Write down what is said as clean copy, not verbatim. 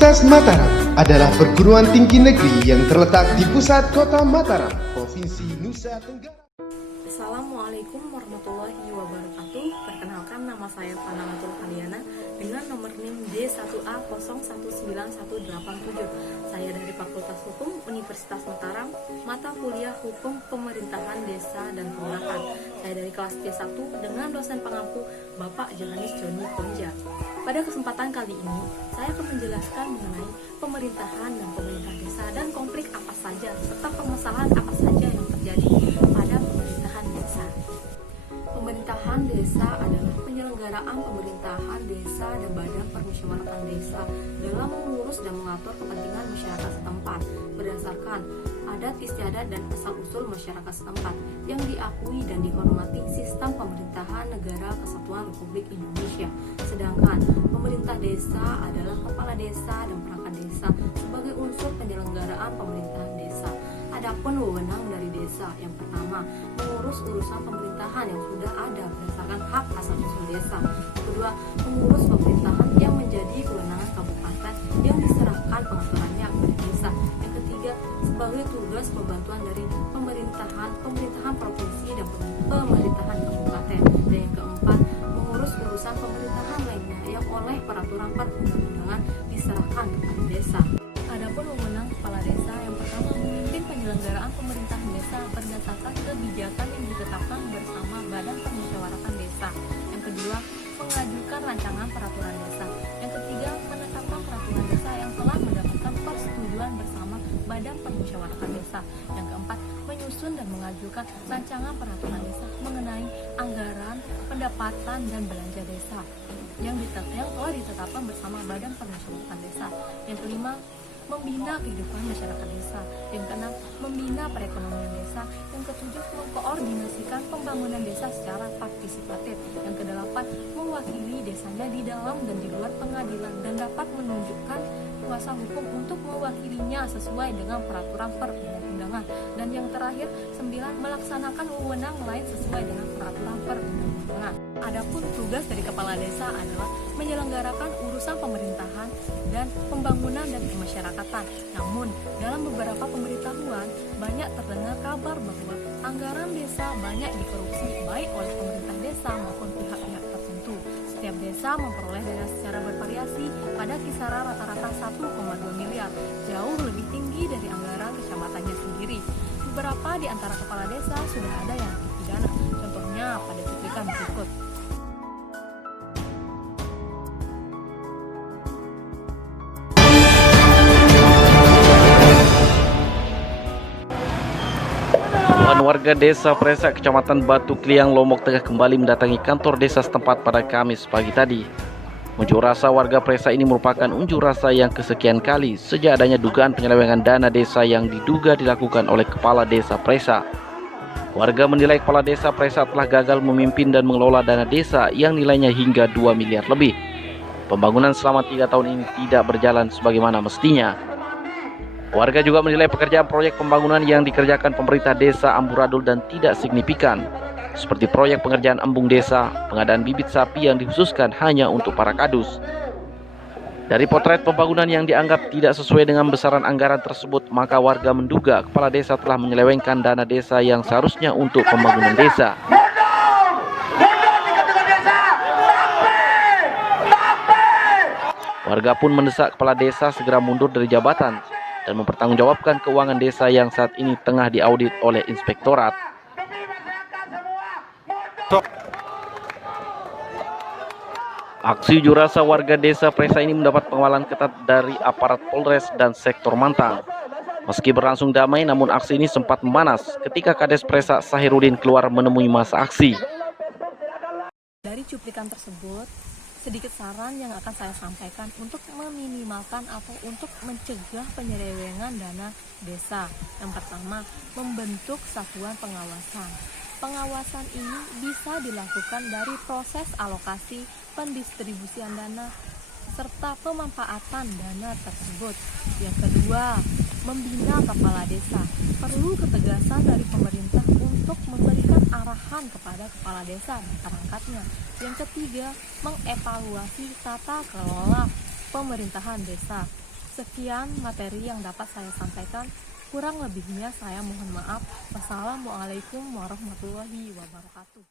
Universitas Mataram adalah perguruan tinggi negeri yang terletak di pusat kota Mataram, Provinsi Nusa Tenggara. Assalamualaikum warahmatullahi wabarakatuh. Perkenalkan, nama saya Fanamatul Haliana dengan nomor NIM D1A019187. Saya dari Fakultas Hukum Universitas Mataram, mata kuliah Hukum Pemerintahan Desa dan Kelurahan. Saya dari kelas C1 dengan dosen pengampu Bapak Johanis Joni Konja. Pada kesempatan kali ini, saya akan menjelaskan mengenai pemerintahan dan pemerintah desa dan konflik apa saja serta permasalahan apa saja yang terjadi pada pemerintahan desa. Pemerintahan desa adalah penyelenggaraan pemerintahan desa dan badan permusyawaratan desa dalam mengurus dan mengatur kepentingan masyarakat setempat berdasarkan adat istiadat dan asal-usul masyarakat setempat yang diakui dan dihormati sistem pemerintahan Negara Kesatuan Republik Indonesia. Sedangkan pemerintah desa adalah kepala desa dan perangkat desa sebagai unsur penyelenggaraan pemerintahan desa. Adapun wewenang dari desa, yang pertama, mengurus urusan pemerintahan yang sudah ada berdasarkan hak asal-usul desa. Yang kedua, mengurus pemerintahan yang menjadi kewenangan kabupaten yang diserahkan pengaturannya kepada desa. Yang ketiga, sebagai tugas pembantuan dari pemerintahan provinsi dan pemerintahan kabupaten. Dan yang keempat, mengurus urusan pemerintahan lainnya yang oleh peraturan perundang-undangan diserahkan kepada desa. Adapun wewenang kepala desa, yang pertama, memimpin penyelenggaraan pemerintahan desa berdasarkan kebijakan yang ditetapkan bersama Badan Permusyawaratan Desa. Yang kedua, mengajukan rancangan peraturan desa. Yang ketiga, menetapkan peraturan desa yang telah mendapatkan persetujuan bersama Badan Permusyawaratan Desa. Yang keempat, menyusun dan mengajukan rancangan peraturan desa mengenai anggaran, pendapatan, dan belanja desa yang telah ditetapkan bersama Badan Permusyawaratan Desa. Yang kelima, membina kehidupan masyarakat desa. Yang keenam, membina perekonomian desa. Yang ketujuh, mengkoordinasikan pembangunan desa secara partisipatif. Yang kedelapan, mewakili desanya di dalam dan di luar pengadilan dan dapat menunjukkan kuasa hukum untuk mewakilinya sesuai dengan peraturan perundang-undangan. Dan yang terakhir, 9, melaksanakan wewenang lain sesuai dengan peraturan perundang-undangan. Adapun tugas dari kepala desa adalah menyelenggarakan urusan pemerintahan dan pembangunan dan kemasyarakatan. Namun, dalam beberapa pemberitahuan banyak terdengar kabar bahwa anggaran desa banyak dikorupsi baik oleh pemerintah desa maupun pihak-pihak tertentu. Setiap desa memperoleh dana secara bervariasi pada kisaran rata-rata 1,2 miliar, jauh lebih tinggi dari anggaran kecamatannya sendiri. Beberapa di antara kepala desa sudah ada yang dipidana, contohnya pada cuplikan berikut. Warga desa Presa, Kecamatan Batu Kliang, Lombok Tengah kembali mendatangi kantor desa setempat pada Kamis pagi tadi. Unjuk rasa warga Presa ini merupakan unjuk rasa yang kesekian kali sejak adanya dugaan penyelewengan dana desa yang diduga dilakukan oleh Kepala Desa Presa. Warga menilai Kepala Desa Presa telah gagal memimpin dan mengelola dana desa yang nilainya hingga 2 miliar lebih. Pembangunan selama 3 tahun ini tidak berjalan sebagaimana mestinya. Warga juga menilai pekerjaan proyek pembangunan yang dikerjakan pemerintah desa amburadul dan tidak signifikan, seperti proyek pengerjaan embung desa, pengadaan bibit sapi yang dikhususkan hanya untuk para kadus. Dari potret pembangunan yang dianggap tidak sesuai dengan besaran anggaran tersebut, maka warga menduga kepala desa telah menyelewengkan dana desa yang seharusnya untuk pembangunan desa. Warga pun mendesak kepala desa segera mundur dari jabatan dan mempertanggungjawabkan keuangan desa yang saat ini tengah diaudit oleh inspektorat. Aksi unjuk rasa warga desa Presa ini mendapat pengawalan ketat dari aparat Polres dan sektor Mantang. Meski berlangsung damai, namun aksi ini sempat memanas ketika Kades Presa Sahirudin keluar menemui massa aksi. Dari cuplikan tersebut, sedikit saran yang akan saya sampaikan untuk meminimalkan atau untuk mencegah penyelewengan dana desa. Yang pertama, membentuk satuan pengawasan. Pengawasan ini bisa dilakukan dari proses alokasi, pendistribusian dana, serta pemanfaatan dana tersebut. Yang kedua, membina kepala desa. Perlu ketegasan dari pemerintah untuk memberikan arahan kepada kepala desa dan perangkatnya. Yang ketiga, mengevaluasi tata kelola pemerintahan desa. Sekian materi yang dapat saya sampaikan. Kurang lebihnya saya mohon maaf. Wassalamualaikum warahmatullahi wabarakatuh.